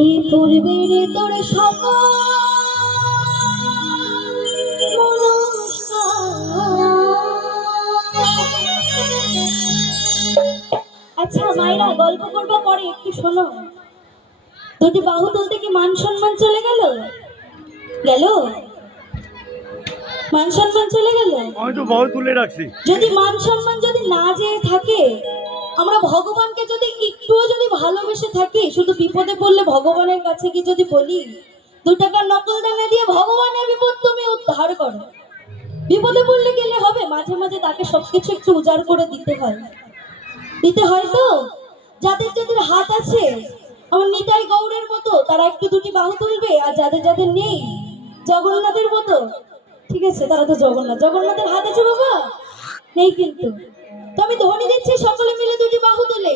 এই পূর্বের তোর সকল আচ্ছা মায়েরা গল্প করবো পরে, একটু শোনো। দুটি বাহু তুলতে কি মান সম্মান চলে গেল? গেল মান সম্মান চলে গেল? আমি তো বাহু তুলে রাখছি। যদি মান সম্মান যদি না যেয়ে থাকে, আমরা ভগবানকে যদি একটুও যদি ভালোবেসে থাকি, শুধু বিপদে পড়লে ভগবানের কাছে কি যদি বলি 2 টাকার নকল দানা দিয়ে ভগবানের বিপদ তুমি উদ্ধার করো, বিপদে পড়লে গেলে হবে? মাঝে মাঝে তাকে সবকিছু একটু উজাড় করে দিতে হয় তো। যাদের যাদের হাত আছে আমার নিতাই গৌরের মতো, তারা একটু দুটি বাহু তুলবে, আর যাদের যাদের নেই জগন্নাথের মতো, ঠিক আছে, তারা তো জগন্নাথের হাত আছে বাবা, নেই কিন্তু। তো আমি ধ্বনি দিচ্ছি, সকলে মিলে দুটি বাহু তুলে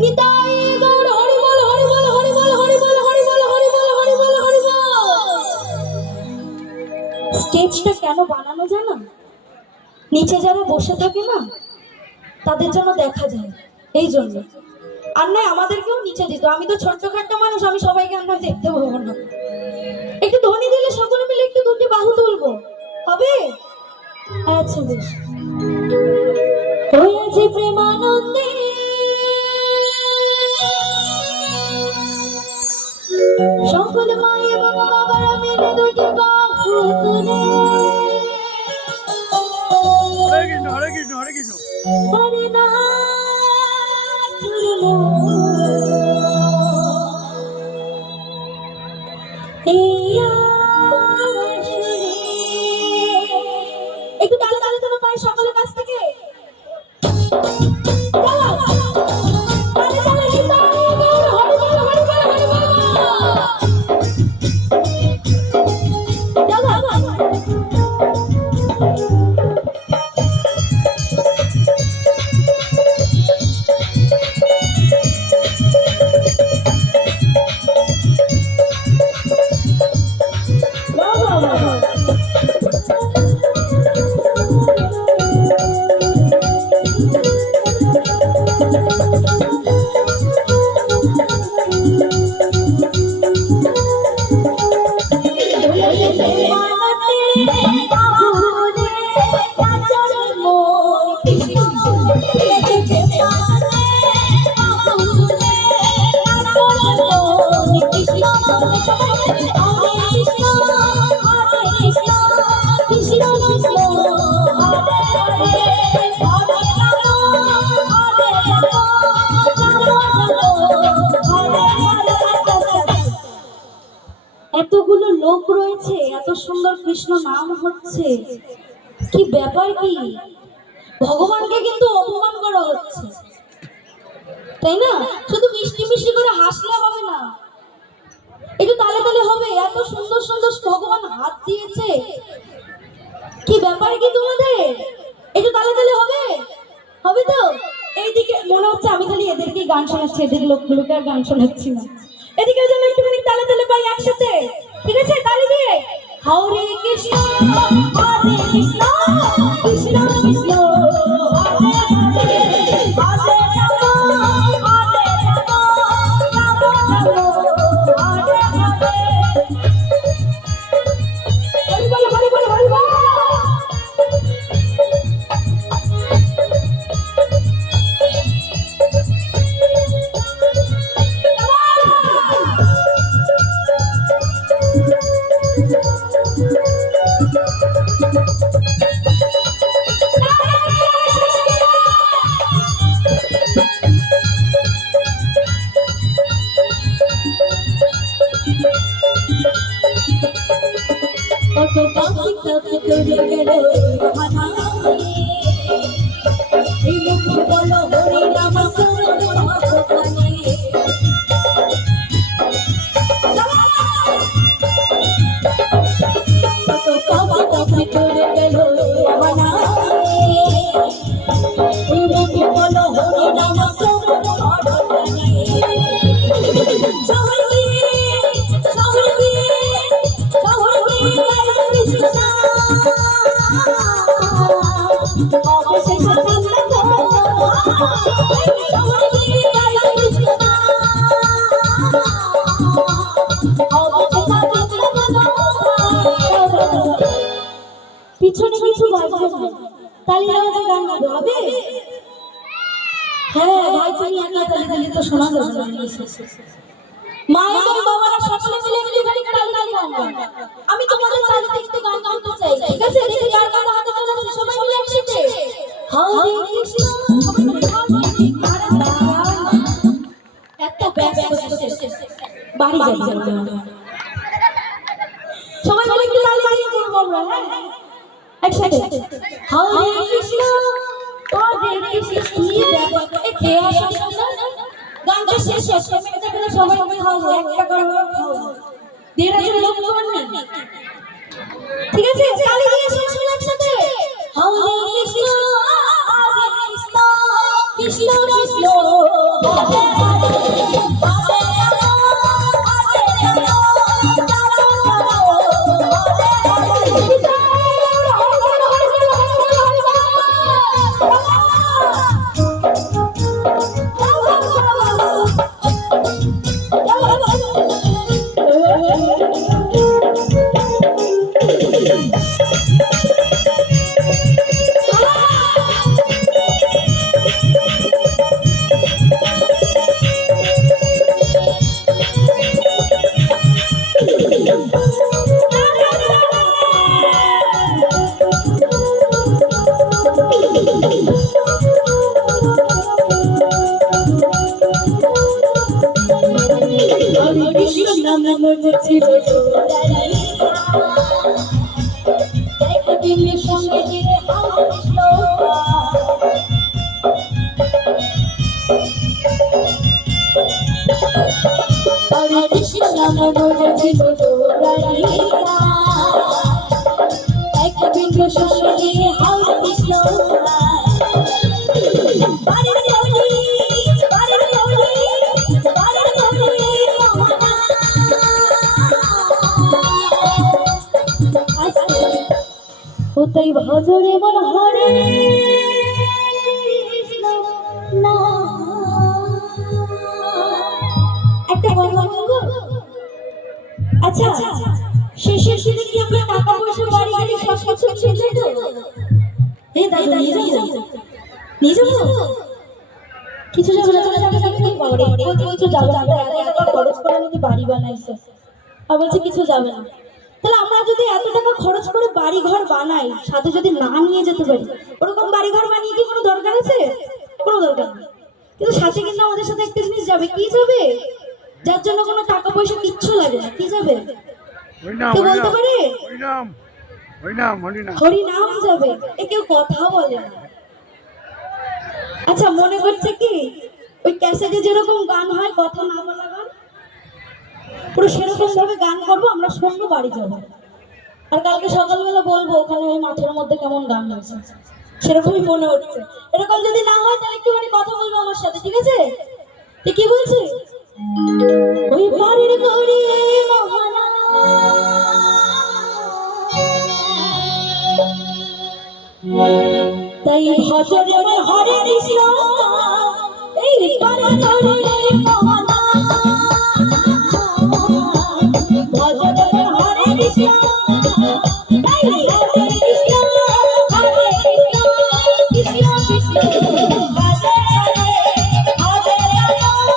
নিতাই গৌর হরি বল হরি বল হরি বল হরি বল হরি বল হরি বল হরি বল হরি বল। স্টেজটা কেন বানানো জানো? নিচে যারা বসে থাকে না তাদের জন্য দেখা যায়, এই জন্য। আর নয় আমাদেরকেও নিচে দিত, আমি তো ছোট্টখাট্ট মানুষ, আমি সবাইকে আমরা দেখতে পাবো না। একটু ধ্বনি দিলে সকলে মিলে একটু দুটি বাহু তুলবো, হবে? আচ্ছা বেশ। হয়েছে প্রেমানন্দে সকল মাই এবং বাবারা মিলে দুটি বাহু তুলে হরে কৃষ্ণ হরে কৃষ্ণ হরে কৃষ্ণ হরে না একটু তালে তালে তালে পাই সকলের কাছ থেকে। এতগুলো লোক রয়েছে, এত সুন্দর কৃষ্ণ নাম হচ্ছে, কি ব্যাপার? কি ভগবানকে কিন্তু অপমান করা হচ্ছে, তাই না? শুধু মিষ্টি মিষ্টি করে হাসলে হবে না, একটু তালে তালে হবে। এত সুন্দর সুন্দর ভগবান হাত দিয়েছে, কি ব্যাপার? কি তোমাদের একটু তালে তালে হবে? হবে তো? এইদিকে মনে হচ্ছে আমি খালি এদেরকে গান শোনাচ্ছি, এদের লোকগুলোকে আর গান শোনাচ্ছি না। এদিকে যেন একটুখানি তালে তালে পাই একসাথে, ঠিক আছে? তালে দিয়ে হরে কৃষ্ণ হরে কৃষ্ণ কৃষ্ণ কৃষ্ণ হরে হরে হরে রাম হরে রাম রাম রাম হরে হরে। হরি বল হরি বল হরি বল। কত পাখি কাকে করে গেল হানায়, এই মুখে বলো হরি নাম সরকানে। কত পাখি কাকে করে গেল হানায়, এই মুখে বলো হরি নাম সরকানে। তালি আওয়াজে গান গাবে হবে? হ্যাঁ ভাই, তুমি একা তালি দিলে তো শোনা যাবে না। মায়ের বাবারা সকলে মিলে একটুখানি তালি তালি গান গান। আমি তোমাদের তালিতে একটু গান গাইতে চাই, ঠিক আছে? দেখি যার গান হাতে চলে আসে সবাই মিলে একসাথে। হরে কৃষ্ণ, এত ব্যস্ত বাড়ি যাই সবাই মিলে একটু তালি তালি করবো আমরা, হ্যাঁ একসাথে। হরে কৃষ্ণ হরে কৃষ্ণ, কি ব্যাপার? এই খেয়ে আসা গানটা শেষ হয়ে সবাই খাওয়াবো, একটা করে খাওয়াবো, 1,500 লোক খাবার নেই, ঠিক আছে? তালি দিয়ে শেষ হলো একসাথে। হরে কৃষ্ণ কৃষ্ণ কৃষ্ণ হরে হরে, হরে তাই ভজরে বল হরে কৃষ্ণ না। একটা কথা বলবো? আচ্ছা শেষের দিনে কি আমরা টাকা পয়সা বাড়ি গাড়ি সব কিছু ছেড়ে দেবো? এই দাদু নিয়ে যাবো কিছু যাবে না, কিছু যাবে না, খরচ করে আমাকে বাড়ি বানাইছে আর বলছে কিছু যাবে না। তাহলে আমরা যদি এত টাকা খরচ করে বাড়ি ঘর বানাই, সাথে যদি না নিয়ে যেতে পারি, ওরকম বাড়ি ঘর বানিয়ে কি কোনো দরকার আছে? কোনো দরকার নেই। কিন্তু সাথে কিন্তু আমাদের সাথে একটা জিনিস যাবে। কি যাবে? যার জন্য কোনো টাকা পয়সা কিচ্ছু লাগে না। কি যাবে? কেউ বলতে পারে? হরিনাম যাবে। এ কেউ কথা বলে না। আচ্ছা মনে করছে কি ওই ক্যাসেটে যেরকম গান হয়, কথা না বলা গান, পুরো সেরকম ভাবে গান করবো, আমরা শুনবো, বাড়ি যাবো। আর কালকে সকালবেলা বলবো ওখানে ওই মাঠের মধ্যে কেমন গান হয়েছে, সেরকমই মনে হচ্ছে। এরকম যদি না হয় তাহলে একটুখানি কথা বলবো আমার সাথে, ঠিক আছে? কি বলছি? ওই বাড়ির গড়ি মহানা তাই ভজরে বল হরে কৃষ্ণ, এই বাড়ির গড়ি মহানা ভজরে বল হরে কৃষ্ণ, তাই হরে কৃষ্ণ কৃষ্ণ কৃষ্ণ হরে হরে, হরে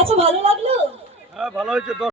আচ্ছা ভালো লাগলো? হ্যাঁ ভালো হয়েছে।